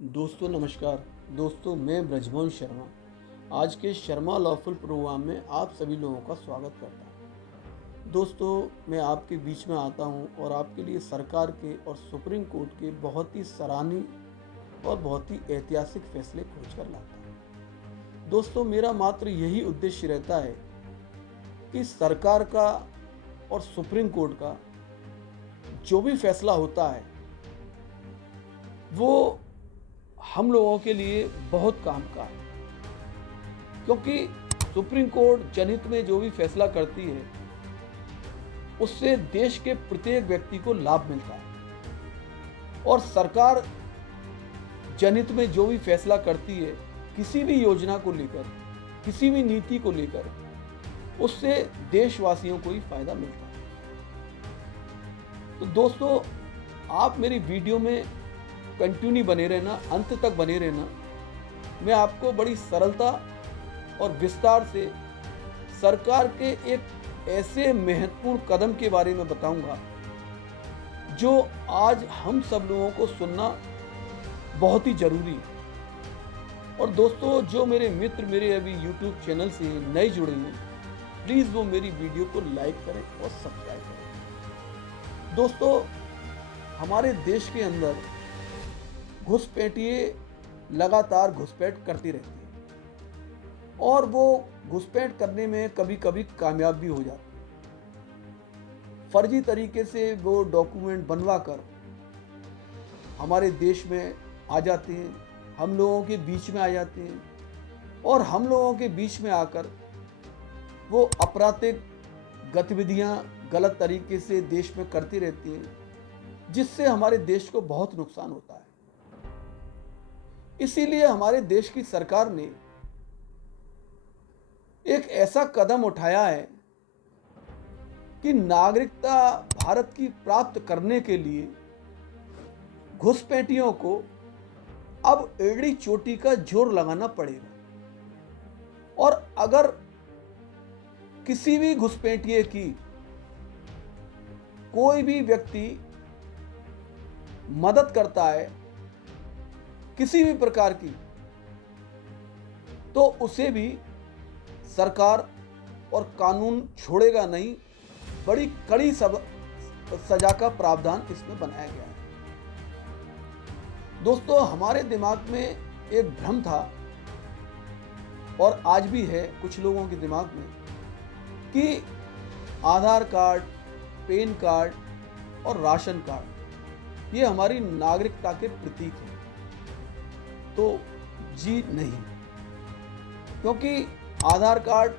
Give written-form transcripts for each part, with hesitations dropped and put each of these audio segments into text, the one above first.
दोस्तों नमस्कार। दोस्तों मैं ब्रजमोहन शर्मा आज के शर्मा लॉफुल प्रोग्राम में आप सभी लोगों का स्वागत करता हूं। दोस्तों मैं आपके बीच में आता हूं और आपके लिए सरकार के और सुप्रीम कोर्ट के बहुत ही सराहनीय और बहुत ही ऐतिहासिक फैसले खोज कर लाता हूं। दोस्तों मेरा मात्र यही उद्देश्य रहता है कि सरकार का और सुप्रीम कोर्ट का जो भी फैसला होता है वो हम लोगों के लिए बहुत काम का है, क्योंकि सुप्रीम कोर्ट जनहित में जो भी फैसला करती है उससे देश के प्रत्येक व्यक्ति को लाभ मिलता है। और सरकार जनहित में जो भी फैसला करती है किसी भी योजना को लेकर, किसी भी नीति को लेकर, उससे देशवासियों को ही फायदा मिलता है। तो दोस्तों आप मेरी वीडियो में कंटिन्यू बने रहना, अंत तक बने रहना। मैं आपको बड़ी सरलता और विस्तार से सरकार के एक ऐसे महत्वपूर्ण कदम के बारे में बताऊंगा जो आज हम सब लोगों को सुनना बहुत ही जरूरी है। और दोस्तों जो मेरे मित्र मेरे अभी YouTube चैनल से नए जुड़े हैं, प्लीज़ वो मेरी वीडियो को लाइक करें और सब्सक्राइब करें। दोस्तों हमारे देश के अंदर घुसपैठिए लगातार घुसपैठ करती रहती है और वो घुसपैठ करने में कभी कभी कामयाब भी हो जाती है। फर्जी तरीके से वो डॉक्यूमेंट बनवा कर हमारे देश में आ जाते हैं, हम लोगों के बीच में आ जाते हैं और हम लोगों के बीच में आकर वो आपराधिक गतिविधियां गलत तरीके से देश में करती रहती हैं, जिससे हमारे देश को बहुत नुकसान होता है। इसीलिए हमारे देश की सरकार ने एक ऐसा कदम उठाया है कि नागरिकता भारत की प्राप्त करने के लिए घुसपैठियों को अब एड़ी चोटी का जोर लगाना पड़ेगा। और अगर किसी भी घुसपैठिए की कोई भी व्यक्ति मदद करता है किसी भी प्रकार की, तो उसे भी सरकार और कानून छोड़ेगा नहीं, बड़ी कड़ी सजा का प्रावधान इसमें बनाया गया है। दोस्तों हमारे दिमाग में एक भ्रम था और आज भी है कुछ लोगों के दिमाग में कि आधार कार्ड, पैन कार्ड और राशन कार्ड ये हमारी नागरिकता के प्रतीक हैं। तो जी नहीं, क्योंकि आधार कार्ड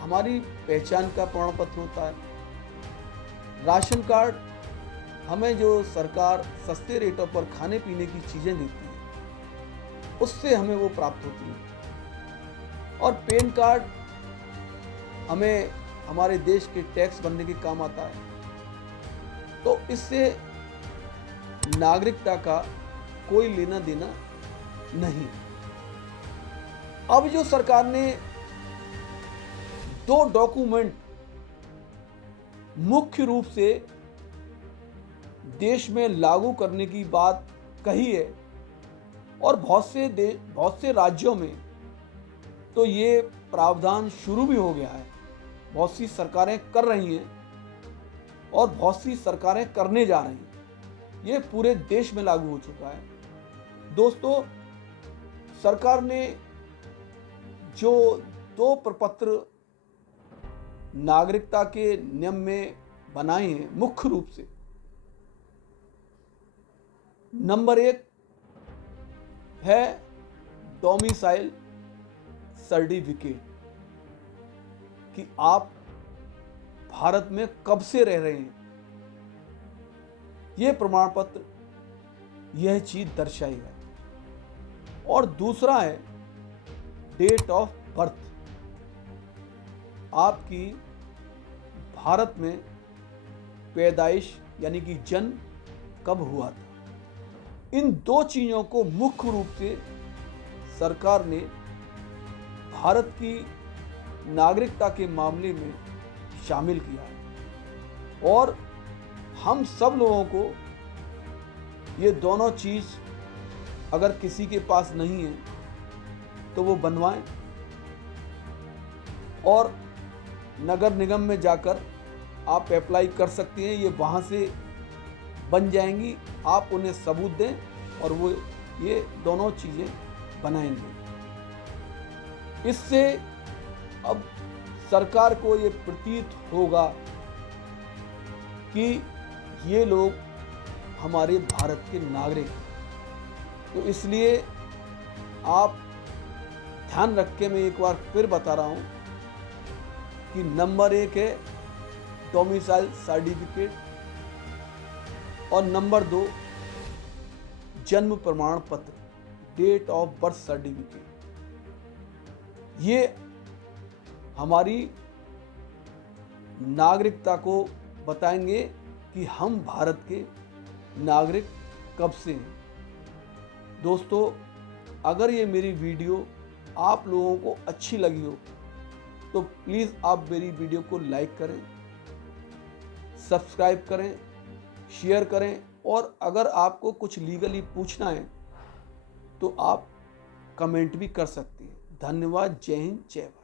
हमारी पहचान का प्रमाण पत्र होता है। राशन कार्ड हमें जो सरकार सस्ते रेटों पर खाने पीने की चीज़ें देती है उससे हमें वो प्राप्त होती है। और पैन कार्ड हमें हमारे देश के टैक्स भरने के काम आता है। तो इससे नागरिकता का कोई लेना देना नहीं। अब जो सरकार ने दो डॉक्यूमेंट मुख्य रूप से देश में लागू करने की बात कही है और बहुत से राज्यों में तो ये प्रावधान शुरू भी हो गया है। बहुत सी सरकारें कर रही हैं और बहुत सी सरकारें करने जा रही हैं। ये पूरे देश में लागू हो चुका है। दोस्तों सरकार ने जो दो प्रपत्र नागरिकता के नियम में बनाए हैं, मुख्य रूप से नंबर 1 है डोमिसाइल सर्टिफिकेट, कि आप भारत में कब से रह रहे हैं, यह प्रमाण पत्र यह चीज दर्शाएगा। और दूसरा है डेट ऑफ बर्थ, आपकी भारत में पैदाइश यानी कि जन्म कब हुआ था। इन दो चीजों को मुख्य रूप से सरकार ने भारत की नागरिकता के मामले में शामिल किया है और हम सब लोगों को ये दोनों चीज अगर किसी के पास नहीं है तो वो बनवाएं और नगर निगम में जाकर आप अप्लाई कर सकती हैं। ये वहाँ से बन जाएंगी, आप उन्हें सबूत दें और वो ये दोनों चीज़ें बनाएंगे। इससे अब सरकार को ये प्रतीत होगा कि ये लोग हमारे भारत के नागरिक हैं। तो इसलिए आप ध्यान रख के, मैं एक बार फिर बता रहा हूँ कि नंबर 1 है डोमिसाइल सर्टिफिकेट और नंबर 2 जन्म प्रमाण पत्र, डेट ऑफ बर्थ सर्टिफिकेट। ये हमारी नागरिकता को बताएंगे कि हम भारत के नागरिक कब से हैं। दोस्तों, अगर ये मेरी वीडियो आप लोगों को अच्छी लगी हो तो प्लीज़ आप मेरी वीडियो को लाइक करें, सब्सक्राइब करें, शेयर करें और अगर आपको कुछ लीगली पूछना है तो आप कमेंट भी कर सकती हैं। धन्यवाद। जय हिंद, जय भारत।